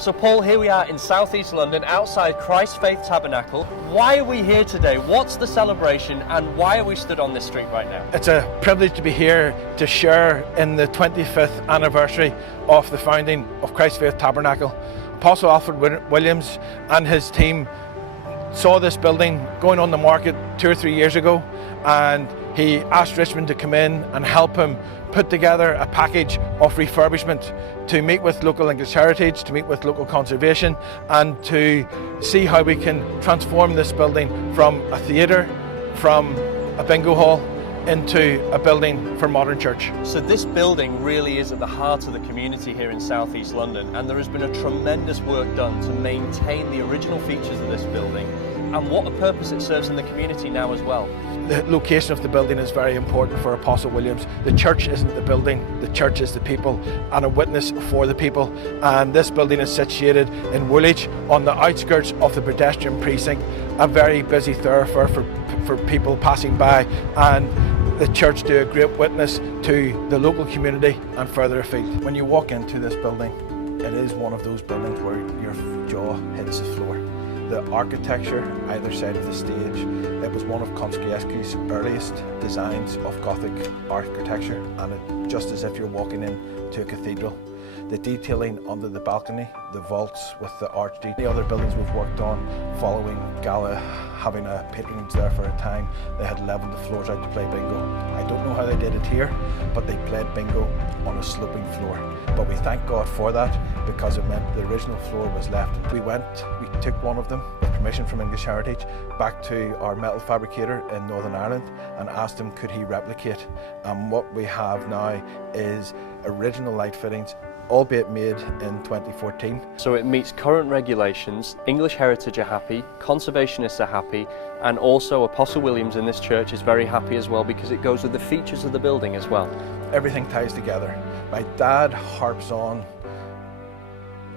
So Paul, here we are in southeast London, outside Christ Faith Tabernacle. Why are we here today? What's the celebration and why are we stood on this street right now? It's a privilege to be here to share in the 25th anniversary of the founding of Christ Faith Tabernacle. Apostle Alfred Williams and his team saw this building going on the market 2 or 3 years ago, and he asked Richmond to come in and help him put together a package of refurbishment to meet with local English heritage, to meet with local conservation, and to see how we can transform this building from a theatre, from a bingo hall, into a building for modern church. So this building really is at the heart of the community here in southeast London, and there has been a tremendous work done to maintain the original features of this building and what a purpose it serves in the community now as well. The location of the building is very important for Apostle Williams. The church isn't the building, the church is the people and a witness for the people. And this building is situated in Woolwich on the outskirts of the pedestrian precinct, a very busy thoroughfare for people passing by, and the church do a great witness to the local community and further afield. When you walk into this building, it is one of those buildings where your jaw hits the floor. The architecture either side of the stage, it was one of Konskiewski's earliest designs of Gothic architecture, and it just as if you're walking into a cathedral. The detailing under the balcony, the vaults with the arch detail. The other buildings we've worked on following Gala having a patronage there for a time, they had leveled the floors out to play bingo. I don't know how they did it here, but they played bingo on a sloping floor. But we thank God for that, because it meant the original floor was left. We took one of them with permission from English Heritage back to our metal fabricator in Northern Ireland and asked him could he replicate. And what we have now is original light fittings, albeit made in 2014. So it meets current regulations, English Heritage are happy, conservationists are happy, and also Apostle Williams in this church is very happy as well, because it goes with the features of the building as well. Everything ties together. My dad harps on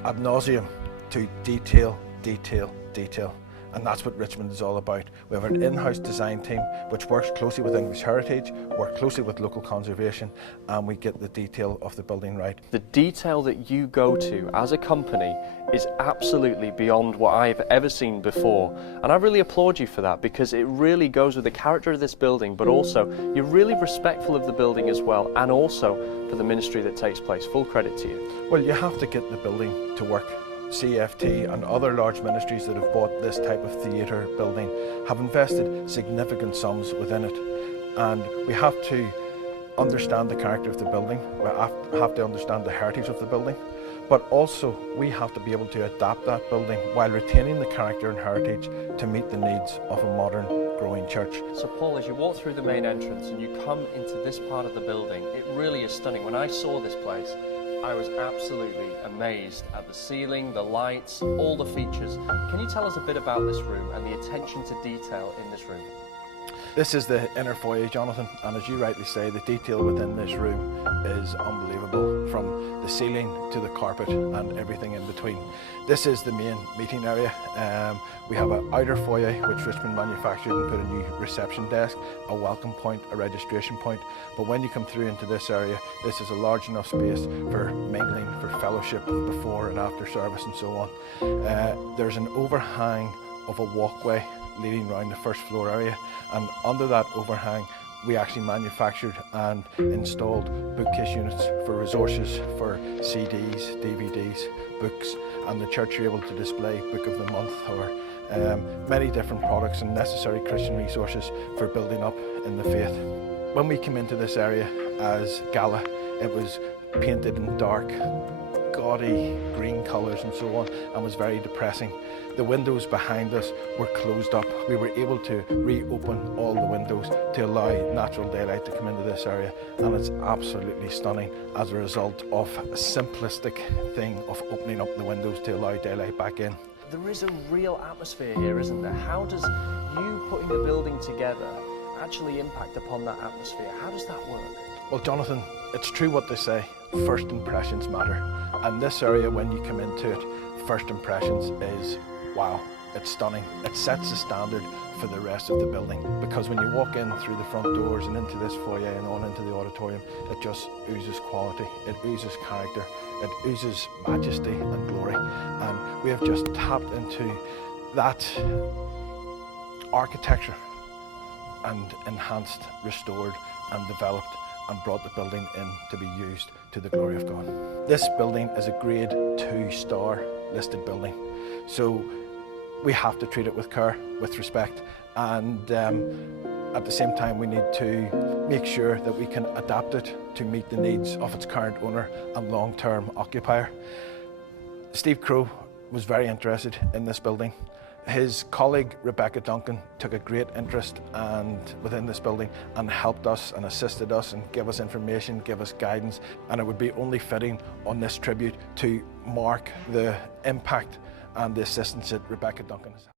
ad nauseum to detail, detail, detail. And that's what Richmond is all about. We have an in-house design team which works closely with English Heritage, works closely with local conservation, and we get the detail of the building right. The detail that you go to as a company is absolutely beyond what I've ever seen before. And I really applaud you for that, because it really goes with the character of this building, but also you're really respectful of the building as well, and also for the ministry that takes place. Full credit to you. Well, you have to get the building to work. CFT and other large ministries that have bought this type of theatre building have invested significant sums within it, and we have to understand the character of the building, we have to understand the heritage of the building, but also we have to be able to adapt that building while retaining the character and heritage to meet the needs of a modern growing church. So Paul, as you walk through the main entrance and you come into this part of the building, it really is stunning. When I saw this place, I was absolutely amazed at the ceiling, the lights, all the features. Can you tell us a bit about this room and the attention to detail in this room? This is the inner foyer, Jonathan, and as you rightly say, the detail within this room is unbelievable, from the ceiling to the carpet and everything in between. This is the main meeting area. We have an outer foyer which Richmond manufactured and put a new reception desk, a welcome point, a registration point. But when you come through into this area, this is a large enough space for mingling, for fellowship before and after service and so on. There's an overhang of a walkway leading around the first floor area, and under that overhang we actually manufactured and installed bookcase units for resources for CDs, DVDs, books, and the church are able to display Book of the Month or many different products and necessary Christian resources for building up in the faith. When we came into this area as Gala, it was painted in dark, gaudy green colours and so on, and was very depressing. The windows behind us were closed up. We were able to reopen all the windows to allow natural daylight to come into this area, and it's absolutely stunning as a result of a simplistic thing of opening up the windows to allow daylight back in. There is a real atmosphere here, isn't there? How does you putting the building together actually impact upon that atmosphere? How does that work? Well, Jonathan, it's true what they say, first impressions matter. And this area, when you come into it, first impressions is wow. it's stunning. It sets the standard for the rest of the building, because when you walk in through the front doors and into this foyer and on into the auditorium, it just oozes quality, it oozes character, it oozes majesty and glory. And we have just tapped into that architecture and enhanced, restored and developed and brought the building in to be used to the glory of God. This building is a grade 2 star listed building, so we have to treat it with care, with respect, and at the same time we need to make sure that we can adapt it to meet the needs of its current owner and long-term occupier. Steve Crowe was very interested in this building. His colleague Rebecca Duncan took a great interest within this building and helped us and assisted us and gave us information, gave us guidance, and it would be only fitting on this tribute to mark the impact and the assistance that Rebecca Duncan has had.